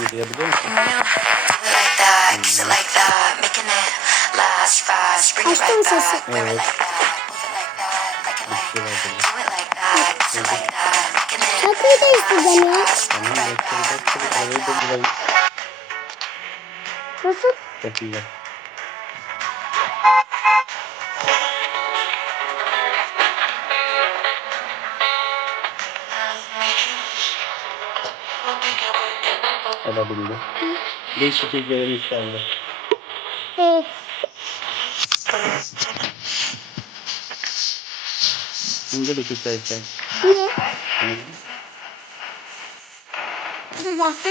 Yürüyebiliyor musun? like that, just like that, making it last fast. Bring it Açtım like sesi. that, wear it like that, move it like that, like it like. Do it like that, just like that, making it Şarkıyı değiştireceğim ya. fast. Tamam bekle bir dakika. Arayı da bulayım. Nasıl? Bekle. Alabildi. Değişik hikayelerimiz kaldı. Ee, Şimdi bir hikaye sen. niye? Hı. Nasıl?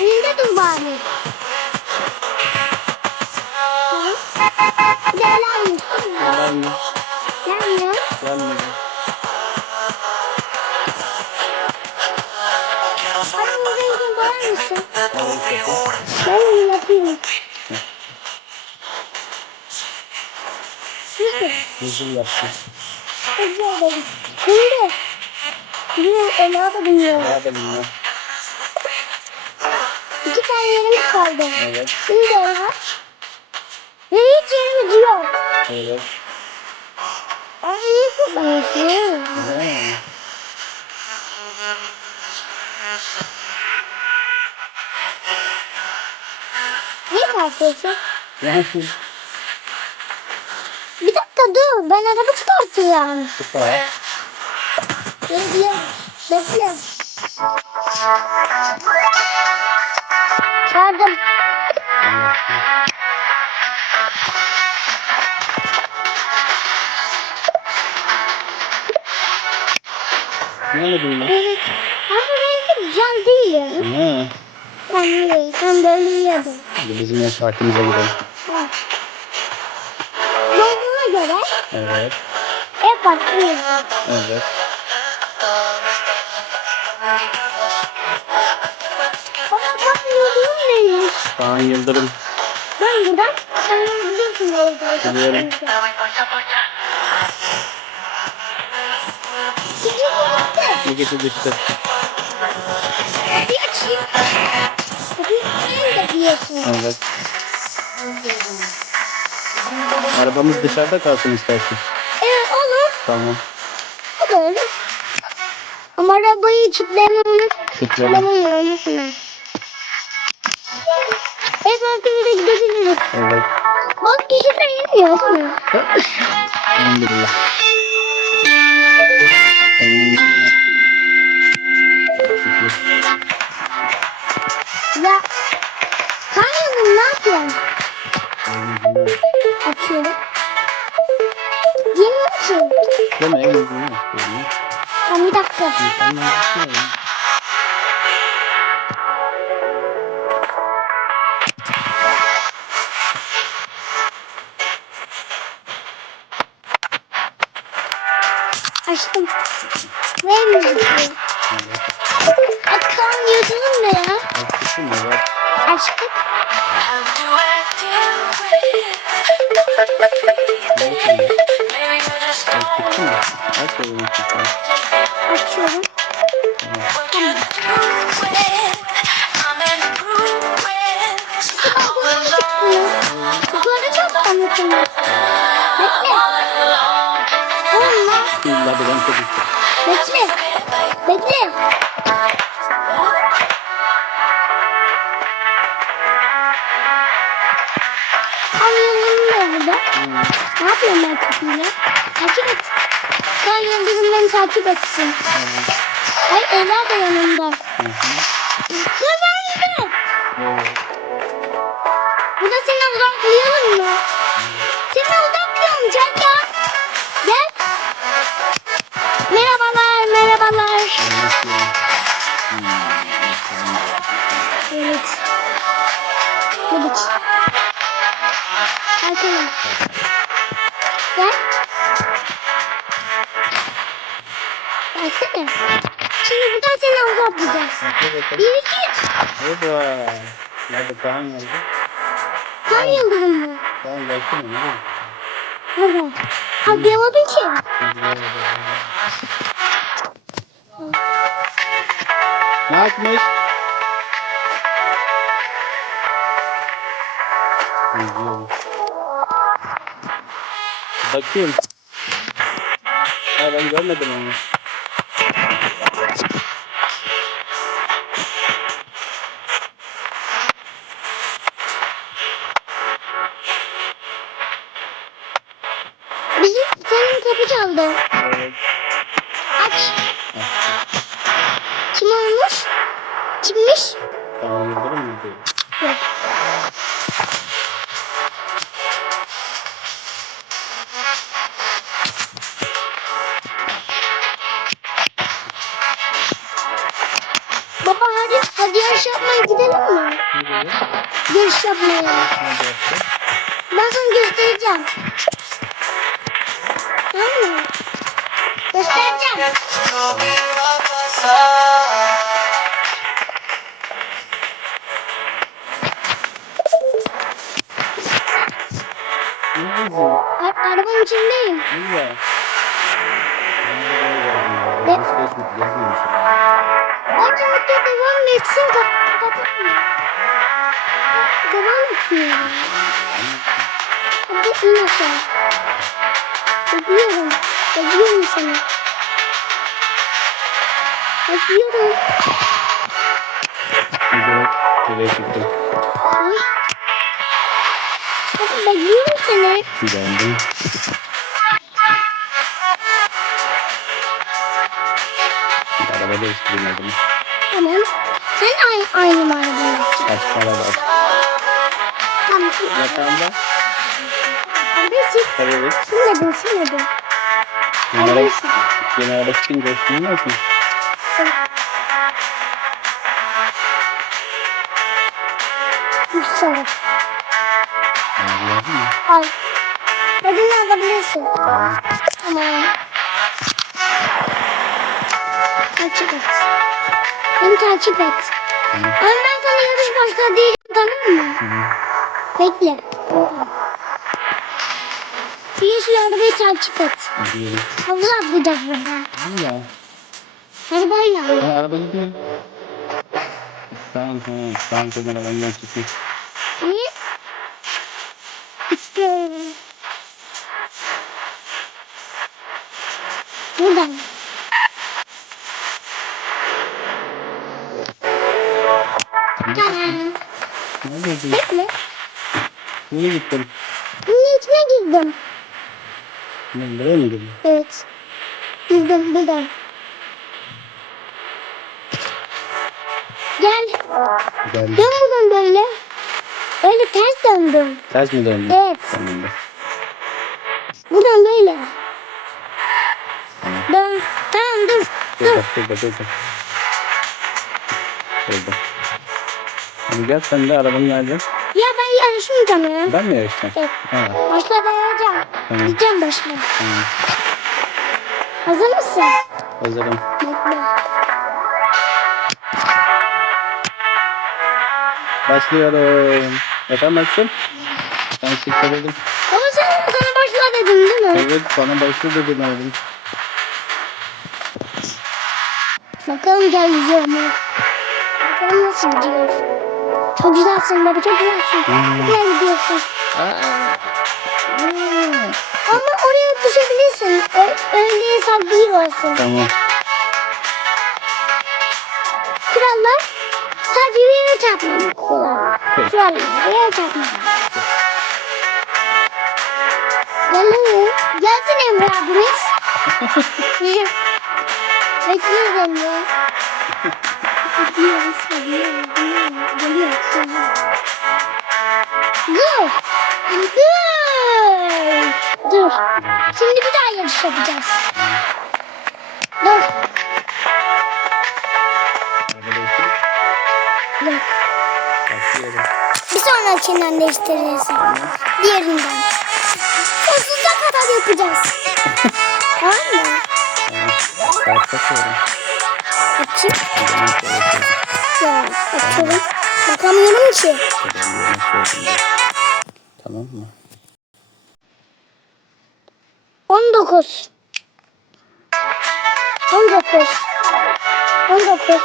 Önünde dur bari. Mi? Gelmiyor. Gelmiyor. Gelmedi. Hadi bu rengi boyar mısın? Ben yapayım. Nasıl? Hızlı yaptı. Hızlı olalım. Şimdi. Şimdi Ela da biliyor. Daha da bilmem. İki tane yerimiz kaldı. Evet. Şimdi Ela. Ve hiç yerimiz yok. Evet. Ay iyi kullanıyorsun. Niye kalkıyorsun? Nasıl? Bir dakika dur. Ben araba çıkartacağım. Süper. Bekle. Bekle. Ne bilmem. Evet. Ama rengi güzel değil ya. Ha. Ben öyle. Ben böyle yedim. Hadi bizim yaş saatimize gidelim. Doğduğuna göre Evet. ev başlıyor. Evet. Baba bak yolum neymiş? Kaan Yıldırım. Ben buradan sen biliyorsun orada. Biliyorum. Bir gece düştü. Kapıyı açayım. Evet. Arabamız dışarıda kalsın istersen. Evet olur. Tamam. O da olur. Ama arabayı kilitlemem. Kilitleyelim. Kilitlemem unutma. Evet arkadaşlar gidebiliriz. Evet. Bak kişi de yemiyor? Elhamdülillah. Elhamdülillah. Ne yapıyorsun? Elhamdülillah. Açıyorum. Musun? Deme elhamdülillah. Elhamdülillah. Tamam bir dakika. İnsanlar düşünüyor. Açtım. Vermiyor. Kan yazalım ne ya? Haklısın mı? Süper. Açıyorum. Bekle. Düştü. Bekle. Bekle. Yapıyorum ben kapıyla? Takip et. Kamyon beni takip etsin. Evet. Ay Ela da yanımda. Hı hı. Ya ben de. Evet. Bu da seni uzaklayalım mı? Seni uzaklayalım ya. Gel. Merhabalar, merhabalar. Hmm. Evet. Dedik. Arkadaşlar. Gel. Gelsene. Şimdi buradan seni. Hadi bakalım. Bir iki. Hoppa. Nerede Kaan geldi? Kan yıldırım mı? Kaan gelsene. Nereye? Nerede? Atlayamadım ki. Ne yapmış? Bakayım. Ha ben görmedim onu. Bizim senin kapı çaldı. Evet. Aç. Kim olmuş? Kimmiş? Tamam mı? Yok. Baba hadi, hadi yarış yapmaya gidelim mi? Yarış yapmaya. Ben sana göstereceğim. Tamam mı? Göstereceğim. Ne diyor? A- arabanın içindeyim. Ne? Ne? Etsin. Kap- Kapatma. Devam etmiyor. İn aşağı. Bekliyorum. Bekliyorum seni. Bekliyorum. Nereye. Baba bekliyorum seni. Beğendim. Araba değiştirdim adımı. Tamam. Sen aynı, aynı para var? Tamam. Yatağında? Kardeşim. Kardeşim. yeni araba çıkınca üstünü nasıl? Üç soru. Anladın mı? Al. Ödülünü alabilirsin. Tamam. Tamam. Takip et. Beni takip et. Tamam. Ama ben sana yarış başladı diyeceğim tamam mı? Hı hı. Bekle. Bir yeşil arabayı takip et. Hadi yürü. Havuza atlayacağız burada. Allah. Arabayla. Ha, araba gidiyor. Tamam tamam. Tamam sen arabandan çıkın. Niye? İşte. Buradan. Neredeydin? Bekle. Nereye gittin? Bunun içine girdim. Ne, buraya mı girdin? Evet. Girdim buradan. Gel. Geldi. Dön buradan böyle. Öyle ters döndüm. Ters mi döndün? Evet. Tamam da. Buradan böyle. Dön. Tamam dur. Dur. Şurada, şurada, şurada. Şurada. Gel sen de arabanı nerede? Ya ben yarışmayacağım ya. Ben mi yarışacağım? Evet. Ha, Başla dayanacağım. Tamam. Gideceğim başla. tamam. Hazır mısın? Hazırım. Bekle. Başlıyorum. Yapamazsın. Ben çıkardım. Ama sen sana başla dedim değil mi? Evet bana başla dedin oğlum. Bakalım gel mu? Bakalım nasıl gidiyor. Çok güzelsin baba çok güzelsin. Hmm. Güzel gidiyorsun. Aa. Ama oraya düşebilirsin. Ö- öyle hesap değil orası. Tamam. Kurallar sadece bir yere çarpmamak kurallar. Bir yere çarpmamak. Gel Gelsin Emre abimiz. Bekliyoruz Emre. Bekliyoruz, bekliyoruz, bekliyoruz. Geliyor. Dur. Dur. Dur. Şimdi bir daha yarış yapacağız. Dur. Yok. başlıyorum. Bir sonrakinden değiştiririz. Diğerinden. Sonsuza kadar yapacağız. tamam mı? Tamam. Saat kaç oldu? Bakamıyorum ki. Tamam mı? 19 19 19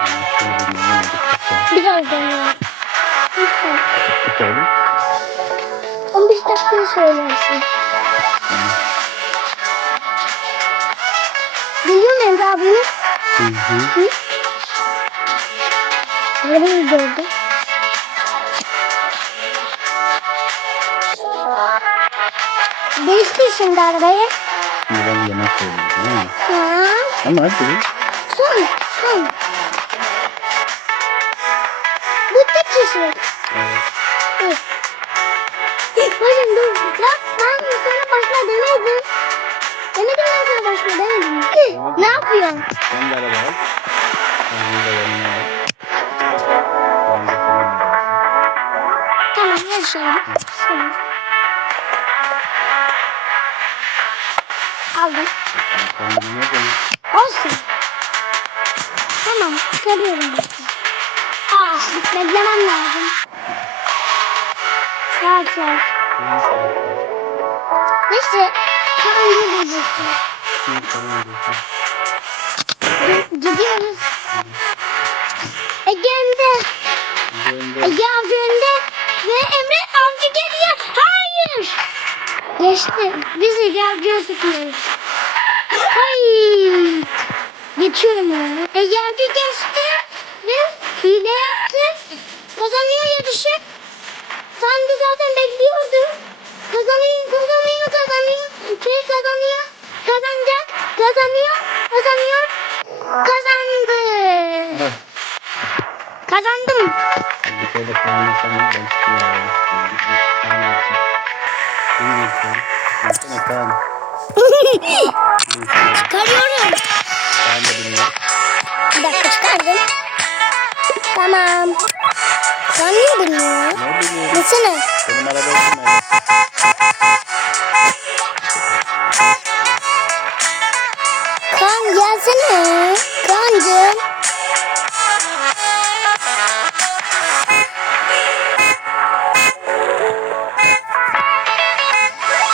Yani şöyle bir yemin edip tutar. Biraz daha. Lütfen. Tutalım. 15 dakika söylersin. Biliyor musun Emre abini? Hı hı. Hı? Arabayı gördü. Değiştir şimdi arabayı. Ben yemek söyleyeyim tamam mı? Ya. Ama hadi. Son. Son. Bu tek kişi. Evet. Dur. Bacım dur. Ya ben sana başla demedim. Demedim ben sana başla demedim. Ne yapıyorsun? Sen de araba al. Sen de yanına her şey. Tamam. Aldım. Olsun. Tamam çıkarıyorum. Aa beklemem lazım. Saat var. Neyse. Tamam diyorsun. Gidiyoruz. Ege önde. Ege önde. Ve Emre avcı geliyor. Hayır. Geçti. Biz Ege avcıya tutuyoruz. Hayır. Geçiyorum ya. Ege avcı geçti. Ve hile yaptı. Kazanıyor yarışı. Sen de zaten bekliyordun. Sen niye bilmiyorsun? Ne bileyim. Desene. Benim araba için öyle.